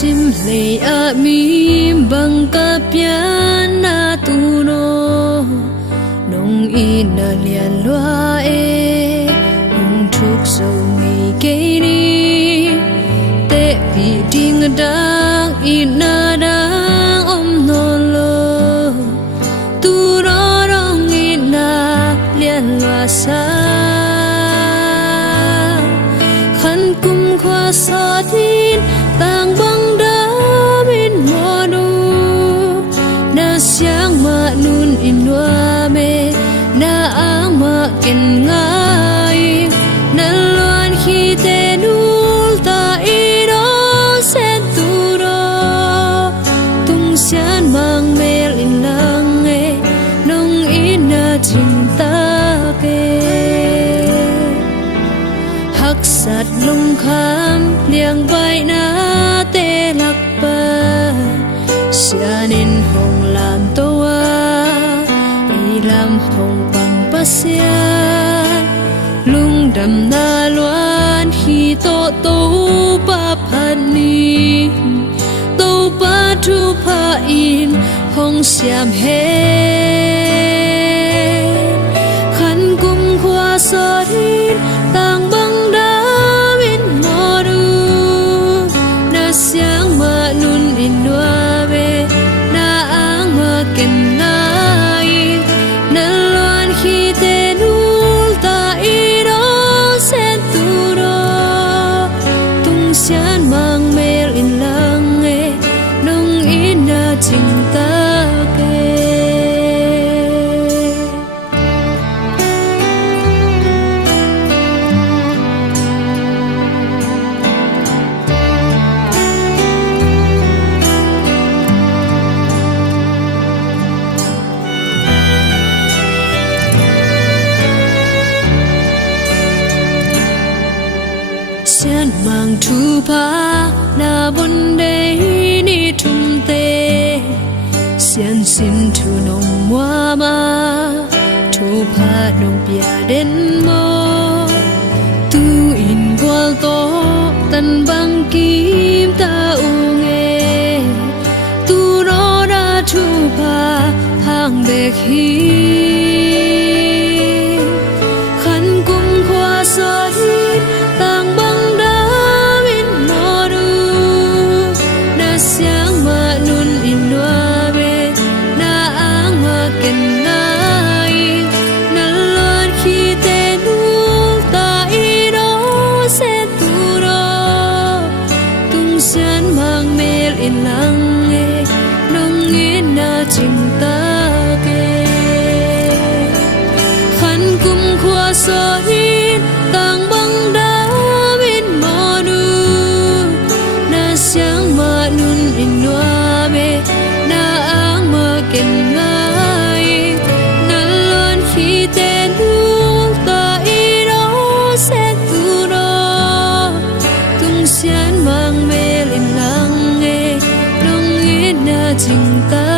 sim lệ a mi bằng cả piana tu no nong ina lian loa e hung thuk sâu mi ke ni te vi ding dang ina dang no lo tu ro rong ina lian loa sa khăn kum khoa sa tin tang bang da min mo nu na siang ma nun in wa me na ang ma ken ngai na loan hi te nul ta i do sen tu ro tung sian mang mel in lang e nong in na chim ta ke hak sat lung kham liang bai na te lak pa sianin hong lam toa i lam hong pang pasian lung dam na loan hi to pa phan ni to pa thu pa in hong siam he khăn kum khoa sa hin tang bang da min mo du na siang ma nun in wa ve na ang ma ken nai na loan khi te nul ta i do sen tu ro tung sian mang mel in lang e nong in na ching ta ke sian mang thu pa na bun de ni thum te sian sim thu nong wa ma thu pa nong pia den mo tu in gwal to tan bang kim ta u nge tu ro da thu pa hang be hi khăn kum khoa sa hi tang bang da min mo du na siang ma nun in wa be na ang ma ken nai na loan khi te nu ta i do se tu ro tung sian mang mel in lang e nong in na chim ta ke khăn kum khoa sa hin tang bang da min mo du na siang ma nun in wa be na ang ma ken ngai na loan khi te nu ta i do se tu ro tung sian mang mel in lang e nong in na ching ta